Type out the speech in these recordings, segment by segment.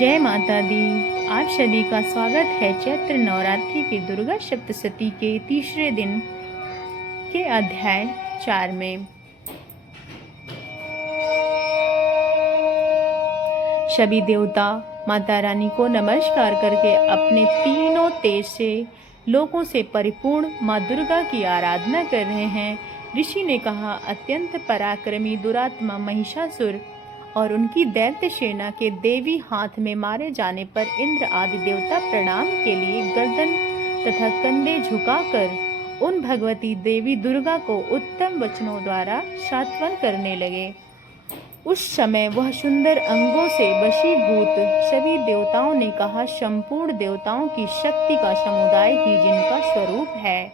जय माता दी। आप सभी का स्वागत है चैत्र नवरात्रि के दुर्गा सप्तशती के तीसरे दिन के अध्याय 4 में। सभी देवता माता रानी को नमस्कार करके अपने तीनों तेज से लोकों से परिपूर्ण माँ दुर्गा की आराधना कर रहे हैं। ऋषि ने कहा, अत्यंत पराक्रमी दुरात्मा महिषासुर और उनकी दैत्य सेना के देवी हाथ में मारे जाने पर इंद्र आदि देवता प्रणाम के लिए गर्दन तथा कंधे झुकाकर उन भगवती देवी दुर्गा को उत्तम वचनों द्वारा सांत्वन करने लगे। उस समय वह सुंदर अंगों से वशीभूत सभी देवताओं ने कहा, संपूर्ण देवताओं की शक्ति का समुदाय ही जिनका स्वरूप है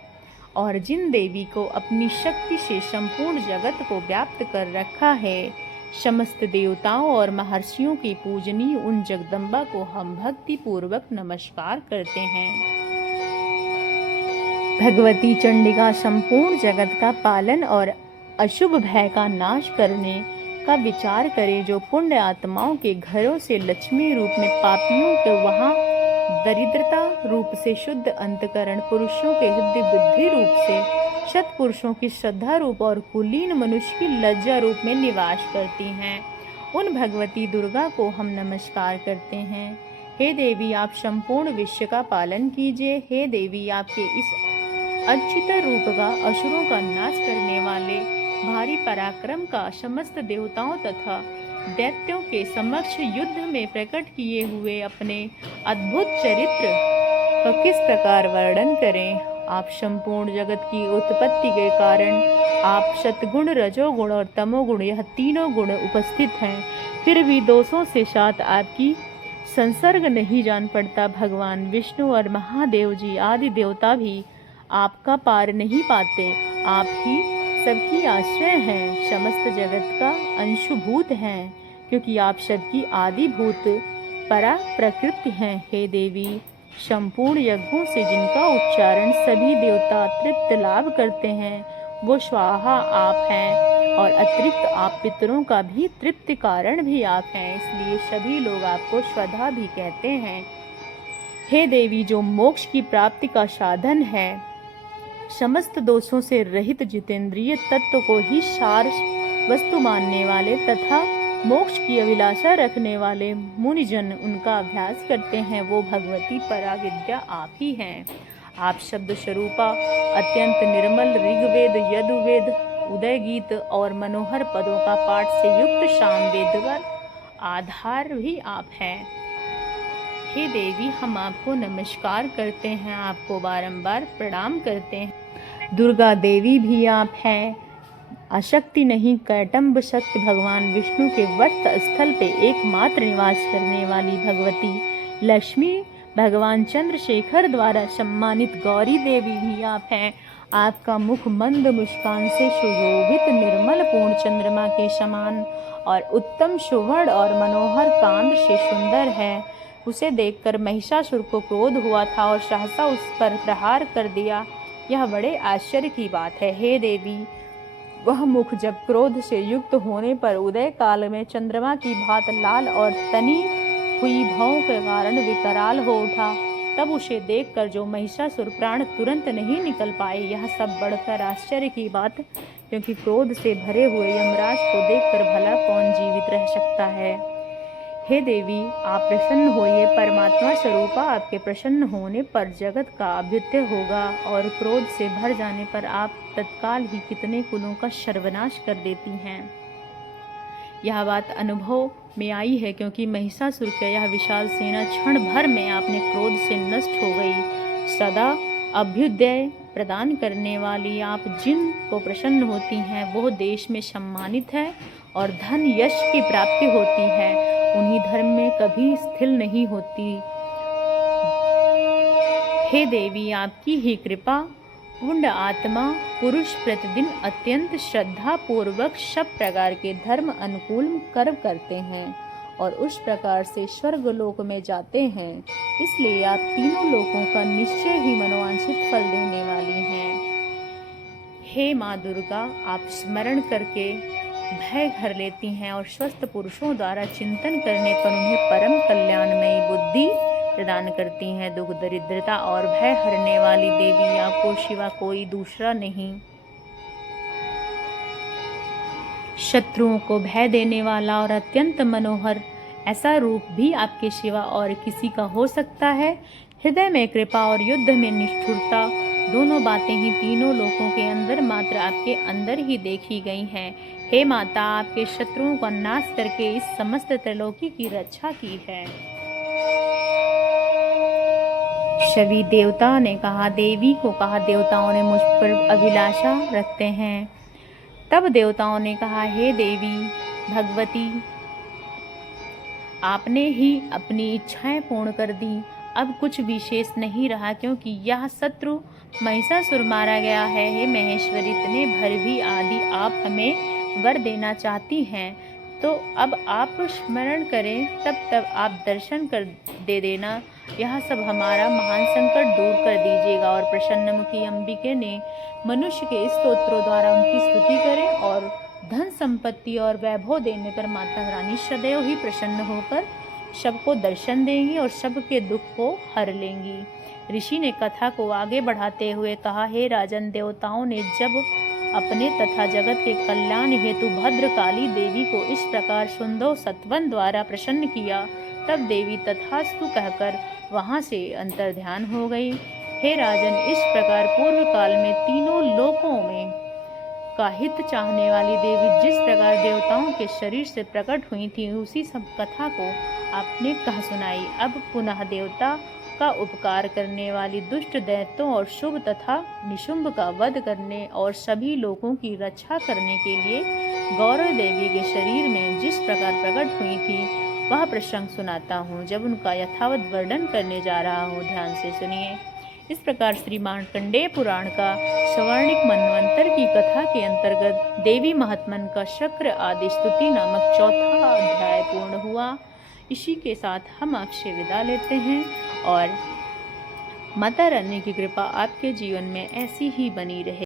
और जिन देवी को अपनी शक्ति से संपूर्ण जगत को व्याप्त कर रखा है, समस्त देवताओं और महर्षियों की पूजनीय उन जगदम्बा को हम भक्ति पूर्वक नमस्कार करते हैं। भगवती चंडिका संपूर्ण जगत का पालन और अशुभ भय का नाश करने का विचार करे। जो पुण्य आत्माओं के घरों से लक्ष्मी रूप में, पापियों के वहां दरिद्रता रूप से, शुद्ध अंतकरण पुरुषों के हृदय बुद्धि रूप से, सत्पुरुषों की श्रद्धा रूप और कुलीन मनुष्य की लज्जा रूप में निवास करती हैं, उन भगवती दुर्गा को हम नमस्कार करते हैं। हे देवी, आप संपूर्ण विश्व का पालन कीजिए। हे देवी, आपके इस अच्युत रूप का, असुरों का नाश करने वाले भारी पराक्रम का समस्त देवताओं तथा दैत्यों के समक्ष युद्ध में प्रकट किए हुए अपने अद्भुत चरित्र का किस प्रकार वर्णन करें। आप संपूर्ण जगत की उत्पत्ति के कारण आप सतगुण, रजोगुण और तमोगुण, यह तीनों गुण उपस्थित हैं, फिर भी दोषों से साथ आपकी संसर्ग नहीं जान पड़ता। भगवान विष्णु और महादेव जी आदि देवता भी आपका पार नहीं पाते। आप ही सबकी आश्रय हैं, समस्त जगत का अंशुभूत हैं, क्योंकि आप सबकी आदिभूत परा प्रकृति हैं। हे देवी, संपूर्ण यज्ञों से जिनका उच्चारण सभी देवता तृप्त लाभ करते हैं, वो स्वाहा आप हैं, और अतिरिक्त आप पितरों का भी तृप्ति कारण भी आप हैं, इसलिए सभी लोग आपको स्वधा भी कहते हैं। हे देवी, जो मोक्ष की प्राप्ति का साधन है, समस्त दोषों से रहित जितेंद्रिय तत्व को ही सार वस्तु मानने वाले तथा मोक्ष की अभिलाषा रखने वाले मुनिजन उनका अभ्यास करते हैं, वो भगवती पराविद्या आप ही हैं। आप शब्द स्वरूपा, अत्यंत निर्मल ऋग्वेद, यजुर्वेद, उदय गीत और मनोहर पदों का पाठ से युक्त सामवेदवर आधार भी आप हैं। हे देवी, हम आपको नमस्कार करते हैं, आपको बारंबार प्रणाम करते हैं। दुर्गा देवी भी आप हैं, अशक्ति नहीं कैटम्ब शक्ति, भगवान विष्णु के वक्ष स्थल पे एकमात्र निवास करने वाली भगवती लक्ष्मी, भगवान चंद्रशेखर द्वारा सम्मानित गौरी देवी भी आप हैं। आपका मुख मंद मुस्कान से सुशोभित निर्मल पूर्ण चंद्रमा के समान और उत्तम सुवर्ण और मनोहर कांद से सुंदर है। उसे देखकर महिषासुर को क्रोध हुआ था और सहसा उस पर प्रहार कर दिया। यह बड़े आश्चर्य की बात है। हे देवी, वह मुख जब क्रोध से युक्त होने पर उदय काल में चंद्रमा की भांत लाल और तनी हुई भौं के कारण विकराल हो उठा, तब उसे देखकर जो महिषासुर प्राण तुरंत नहीं निकल पाए। यह सब बढ़कर आश्चर्य की बात, क्योंकि क्रोध से भरे हुए यमराज को देखकर भला कौन जीवित रह सकता है। हे देवी, आप प्रसन्न होइए। परमात्मा स्वरूपा आपके प्रसन्न होने पर जगत का अभ्युदय होगा और क्रोध से भर जाने पर आप तत्काल ही कितने कुलों का सर्वनाश कर देती हैं। यह बात अनुभव में आई है, क्योंकि महिषासुर की यह विशाल सेना क्षण भर में आपने क्रोध से नष्ट हो गई। सदा अभ्युदय प्रदान करने वाली आप जिन को प्रसन्न होती हैं, वो देश में सम्मानित है और धन यश की प्राप्ति होती है, उन्हीं धर्म में कभी स्थिर नहीं होती। हे देवी, आपकी ही कृपा पुण्य आत्मा पुरुष प्रतिदिन अत्यंत श्रद्धा पूर्वक सब प्रकार के धर्म अनुकूल कर्म करते हैं और उस प्रकार से स्वर्ग लोक में जाते हैं, इसलिए आप तीनों लोकों का निश्चय ही मनोवांछित फल देने वाली हैं। हे माँ दुर्गा, आप स्मरण करके भय घर लेती हैं और स्वस्थ पुरुषों द्वारा चिंतन करने पर उन्हें परम कल्याणमयी बुद्धि प्रदान करती हैं। दुख, दरिद्रता और भय हरने वाली देवी या को शिवा कोई दूसरा नहीं। शत्रुओं को भय देने वाला और अत्यंत मनोहर ऐसा रूप भी आपके सिवा और किसी का हो सकता है? हृदय में कृपा और युद्ध में निष्ठुरता, दोनों बातें ही तीनों लोकों के अंदर मात्र आपके अंदर ही देखी गई हैं। हे माता, आपके शत्रुओं का नाश करके इस समस्त त्रैलोकी की रक्षा की है। सभी देवता ने कहा, देवी को कहा, देवताओं ने मुझ पर अभिलाषा रखते हैं। तब देवताओं ने कहा, हे देवी भगवती, आपने ही अपनी इच्छाएं पूर्ण कर दी। अब कुछ विशेष नहीं रहा, क्योंकि यह शत्रु महिषासुर मारा गया है। हे महेश्वरी, इतने भर भी आदि आप हमें वर देना चाहती हैं तो अब आप स्मरण करें, तब आप दर्शन कर दे देना। यह सब हमारा महान संकट दूर कर दीजिएगा। और प्रसन्नमुखी अंबिके ने मनुष्य के स्तोत्रों द्वारा उनकी स्तुति करें और धन संपत्ति और वैभव देने पर माता रानी सदैव ही प्रसन्न होकर सबको दर्शन देंगी और सबके दुख को हर लेंगी। ऋषि ने कथा को आगे बढ़ाते हुए कहा, हे राजन, देवताओं ने जब अपने तथा जगत के कल्याण हेतु भद्रकाली देवी को इस प्रकार सुंदर सत्वन द्वारा प्रसन्न किया, तब देवी तथास्तु कहकर वहां से अंतर्ध्यान हो गई। हे राजन, इस प्रकार पूर्व काल में तीनों लोकों में का हित चाहने वाली देवी जिस प्रकार देवताओं के शरीर से प्रकट हुई थी, उसी सब कथा को आपने कह सुनाई। अब पुनः देवता का उपकार करने वाली दुष्ट दैत्यों और शुभ तथा निशुंभ का वध करने और सभी लोगों की रक्षा करने के लिए गौरव देवी के शरीर में जिस प्रकार प्रकट हुई थी, वह प्रसंग सुनाता हूँ। जब उनका यथावत वर्णन करने जा रहा हूँ, ध्यान से सुनिए। इस प्रकार श्री मार्कंडेय पुराण का स्वर्णिक मनवंतर की कथा के अंतर्गत देवी महात्मन का शक्र आदि स्तुति नामक चौथा अध्याय पूर्ण हुआ। इसी के साथ हम आपसे विदा लेते हैं और माता रानी की कृपा आपके जीवन में ऐसी ही बनी रहे।